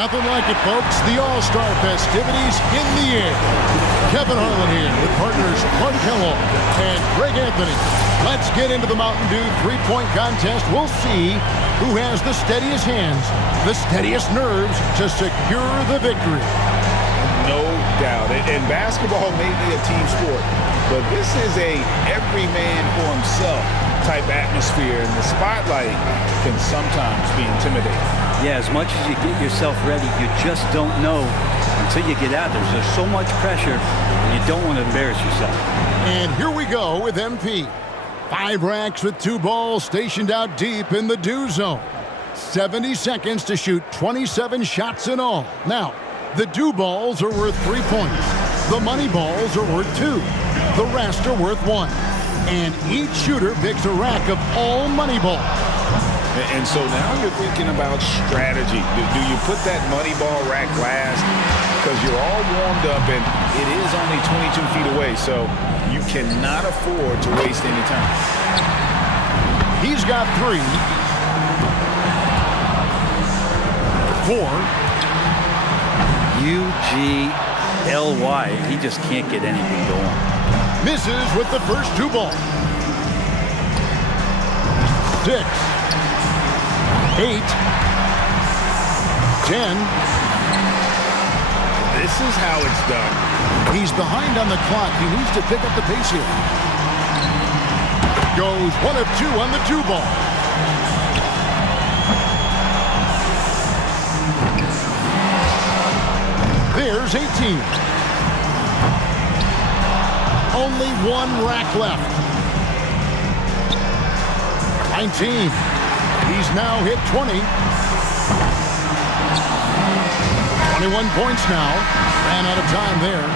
Nothing like it, folks. The All-Star festivities in the air. Kevin Harlan here with partners Mark Kellogg and Greg Anthony. Let's get into the Mountain Dew three-point contest. We'll see who has the steadiest hands, the steadiest nerves to secure the victory. No doubt. And basketball may be a team sport, but this is a every man for himself type atmosphere, and the spotlight can sometimes be intimidating. Yeah, as much as you get yourself ready, you just don't know until you get out there. There's so much pressure, and you don't want to embarrass yourself. And here we go with MP. 5 racks with 2 balls stationed out deep in the Dew zone. 70 seconds to shoot 27 shots in all. Now, the Dew balls are worth 3 points. The money balls are worth 2. The rest are worth 1. And each shooter picks a rack of all money balls. And so now you're thinking about strategy. Do you put that money ball rack last? Because you're all warmed up and it is only 22 feet away, so you cannot afford to waste any time. He's got 3. 4. U-G-L-Y. He just can't get anything going. Misses with the first 2 balls. 6. 8, 10. This is how it's done. He's behind on the clock. He needs to pick up the pace here. Goes 1 of 2 on the 2 ball. There's 18. Only 1 rack left. 19. He's now hit 20. 21 points now. Ran out of time there.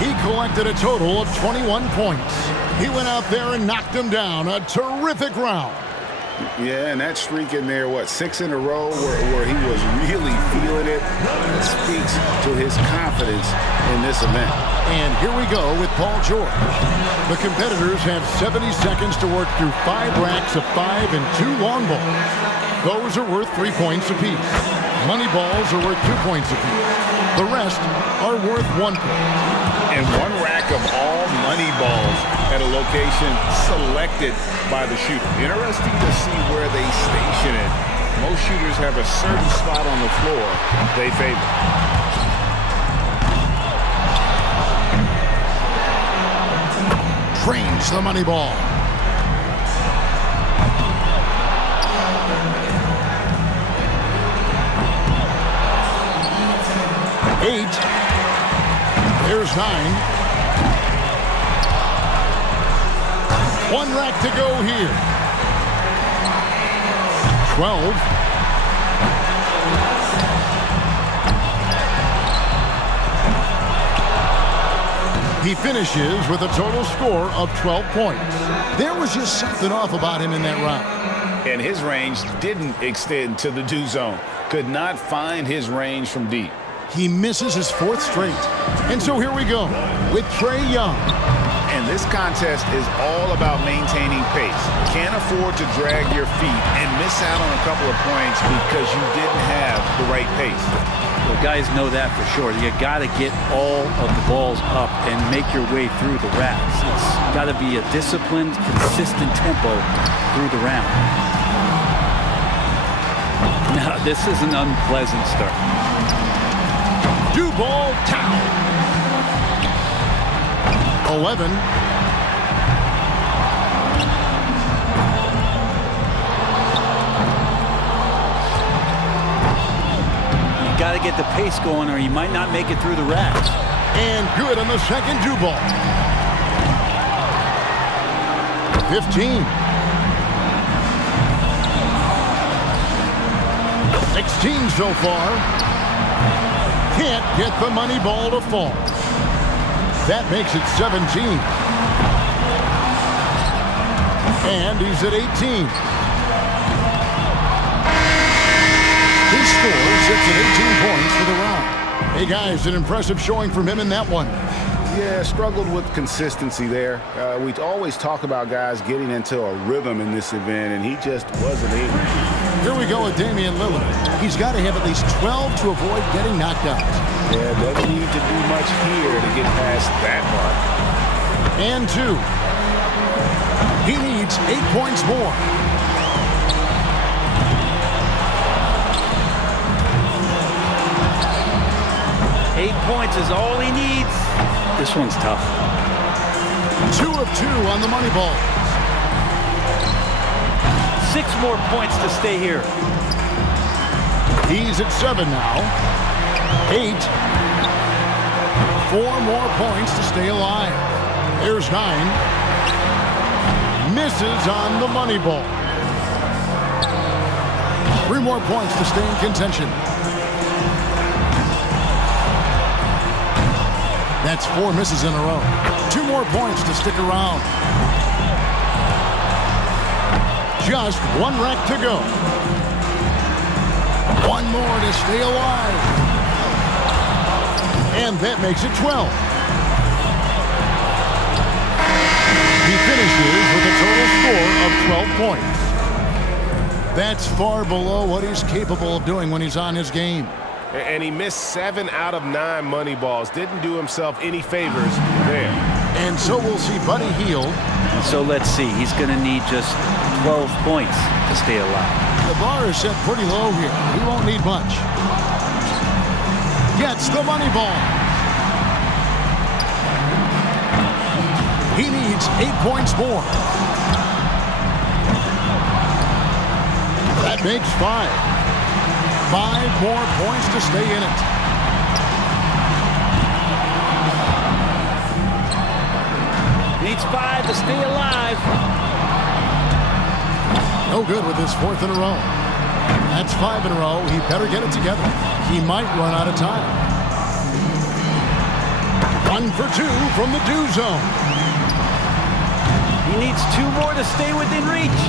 He collected a total of 21 points. He went out there and knocked them down. A terrific round. Yeah, and that streak in there, 6 in a row where he was really feeling it. It speaks to his confidence in this event. And here we go with Paul George. The competitors have 70 seconds to work through 5 racks of 5 and 2 long balls. Those are worth 3 points apiece. Money balls are worth 2 points apiece. The rest are worth 1 point. And 1 rack of all money balls at a location selected by the shooter. Interesting to see where they station it. Most shooters have a certain spot on the floor they favor. Trains the money ball. Eight. There's 9. 1 rack to go here. 12. He finishes with a total score of 12 points. There was just something off about him in that round. And his range didn't extend to the Dew zone. Could not find his range from deep. He misses his 4th straight. And so here we go with Trae Young. And this contest is all about maintaining pace. Can't afford to drag your feet and miss out on a couple of points because you didn't have the right pace. Well, guys know that for sure. You got to get all of the balls up and make your way through the racks. It's got to be a disciplined, consistent tempo through the round. Now, this is an unpleasant start. Dew ball towel. 11. You got to get the pace going or you might not make it through the racks. And good on the second dew ball. 15. 16 so far. Can't get the money ball to fall. That makes it 17. And he's at 18. He scores, sits at 18 points for the round. Hey guys, an impressive showing from him in that one. Yeah, struggled with consistency there. We always talk about guys getting into a rhythm in this event, and he just wasn't able. Here we go with Damian Lillard. He's got to have at least 12 to avoid getting knocked out. Yeah, doesn't need to do much here to get past that mark. And 2. He needs 8 points more. Eight points is all he needs. This one's tough. 2 of 2 on the money ball. 6 more points to stay here. He's at 7 now. 8. 4 more points to stay alive. There's 9. Misses on the money ball. 3 more points to stay in contention. That's 4 misses in a row. 2 more points to stick around. Just 1 rack to go. 1 more to stay alive. And that makes it 12. He finishes with a total score of 12 points. That's far below what he's capable of doing when he's on his game. And he missed 7 out of 9 money balls. Didn't do himself any favors there. And so we'll see Buddy Hield. And so let's see. He's going to need just 12 points to stay alive. The bar is set pretty low here. He won't need much. Gets the money ball. He needs 8 points more. That makes 5. 5 more points to stay in it. Needs 5 to stay alive. No good with his 4th in a row. That's 5 in a row. He better get it together. He might run out of time. 1 for 2 from the do zone. He needs 2 more to stay within reach.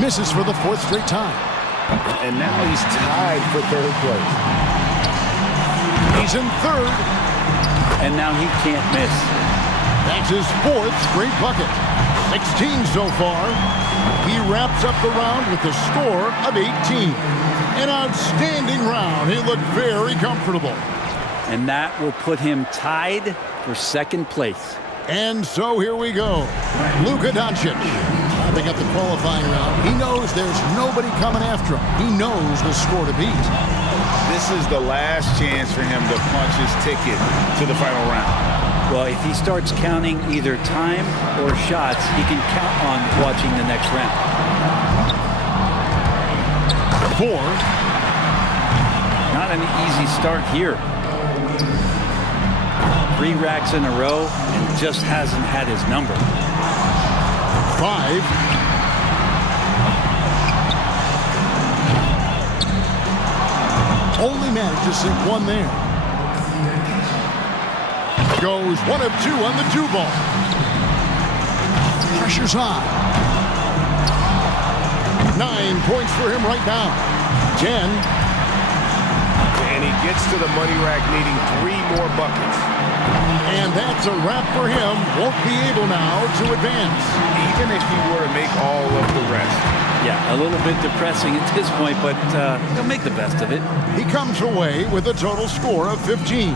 Misses for the 4th straight time. And now he's tied for 3rd place. He's in 3rd. And now he can't miss. That's his 4th straight bucket. 16 so far. He wraps up the round with a score of 18. An outstanding round. He looked very comfortable. And that will put him tied for 2nd place. And so here we go. Luka Doncic. They got the qualifying round. He knows there's nobody coming after him. He knows the score to beat. This is the last chance for him to punch his ticket to the final round. Well, if he starts counting either time or shots, he can count on watching the next round. 4. Not an easy start here. 3 racks in a row and just hasn't had his number. 5. Only managed to sink 1 there. Goes 1 of 2 on the 2 ball. Pressure's on. 9 points for him right now. 10. And he gets to the money rack needing 3 more buckets. And that's a wrap for him. Won't be able now to advance. Even if he were to make all of the rest. Yeah, a little bit depressing at this point, but he'll make the best of it. He comes away with a total score of 15.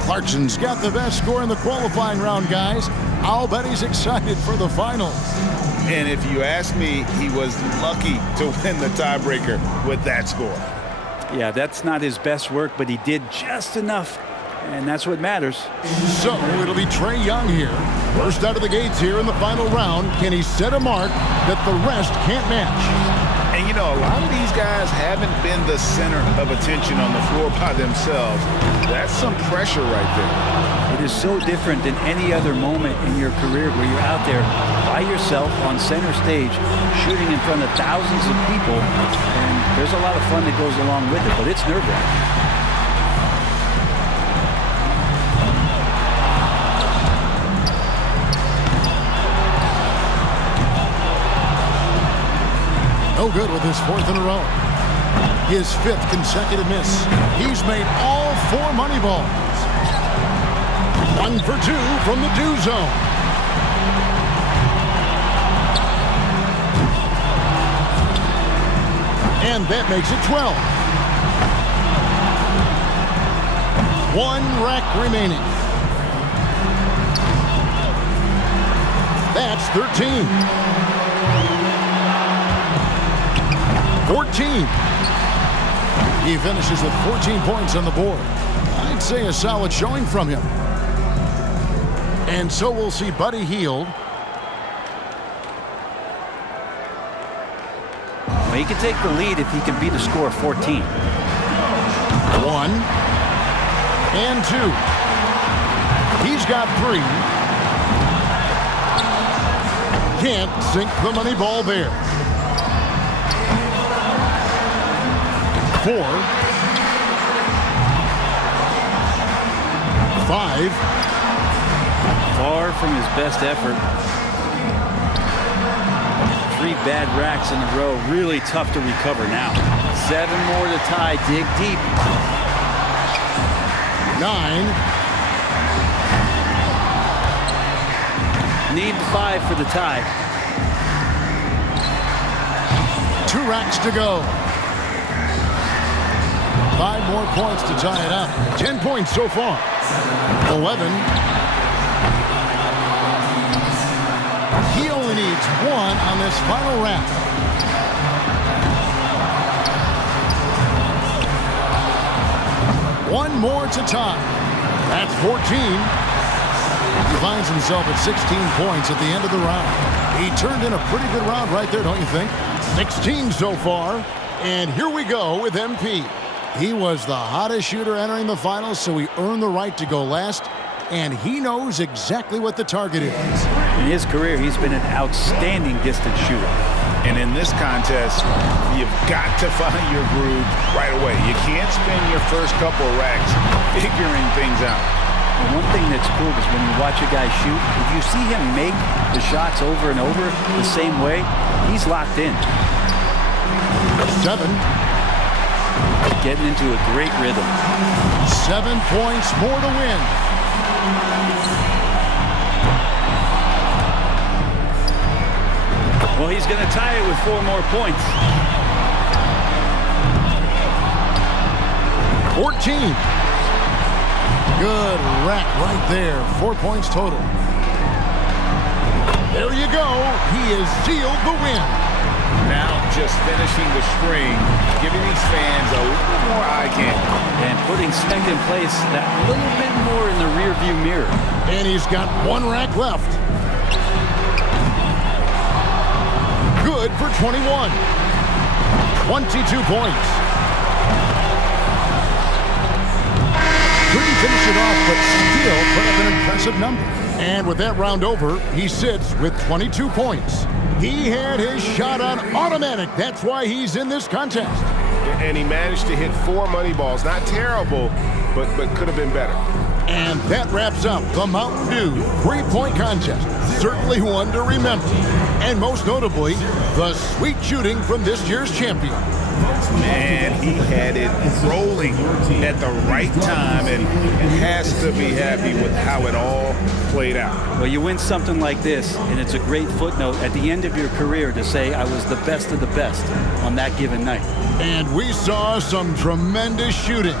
Clarkson's got the best score in the qualifying round, guys. I'll bet he's excited for the finals. And if you ask me, he was lucky to win the tiebreaker with that score. Yeah, that's not his best work, but he did just enough, and that's what matters. So it'll be Trae Young here. First out of the gates here in the final round. Can he set a mark that the rest can't match? And, you know, a lot of these guys haven't been the center of attention on the floor by themselves. That's some pressure right there. It is so different than any other moment in your career where you're out there by yourself on center stage, shooting in front of thousands of people, and there's a lot of fun that goes along with it, but it's nerve-wracking. No good with his 4th in a row. His 5th consecutive miss. He's made all 4 money balls. 1 for 2 from the do zone. And that makes it 12. One rack remaining. That's 13. 14. He finishes with 14 points on the board. I'd say a solid showing from him. And so we'll see Buddy Hield. Well, he can take the lead if he can beat a score of 14. 1 and 2. He's got 3. Can't sink the money ball there. 4. 5. Far from his best effort. 3 bad racks in a row. Really tough to recover now. 7 more to tie. Dig deep. 9. Need 5 for the tie. 2 racks to go. 5 more points to tie it up. 10 points so far. 11. He only needs 1 on this final rack. One more to tie. That's 14. He finds himself at 16 points at the end of the round. He turned in a pretty good round right there, don't you think? 16 so far. And here we go with MP. He was the hottest shooter entering the finals, so he earned the right to go last. And he knows exactly what the target is. In his career, he's been an outstanding distance shooter. And in this contest, you've got to find your groove right away. You can't spend your first couple of racks figuring things out. And one thing that's cool is when you watch a guy shoot, if you see him make the shots over and over the same way, he's locked in. 7. Getting into a great rhythm. 7 points more to win. Well, he's going to tie it with 4 more points. 14. Good rack right there. 4 points total. There you go. He has sealed the win. Now just finishing the string, giving these fans a little more eye candy. And putting second place that little bit more in the rearview mirror. And he's got 1 rack left. Good for 21. 22 points. Couldn't finish it off, but still put up an impressive number. And with that round over, he sits with 22 points. He had his shot on automatic. That's why he's in this contest. And he managed to hit 4 money balls. Not terrible, but could have been better. And that wraps up the Mountain Dew 3-point contest. Certainly one to remember. And most notably, the sweet shooting from this year's champion. Man, he had it rolling at the right time and has to be happy with how it all played out. Well, you win something like this, and it's a great footnote at the end of your career to say, I was the best of the best on that given night. And we saw some tremendous shooting.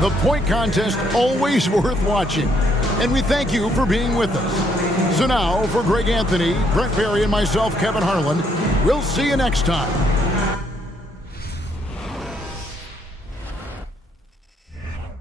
The point contest always worth watching. And we thank you for being with us. So now, for Greg Anthony, Brent Barry, and myself, Kevin Harlan, we'll see you next time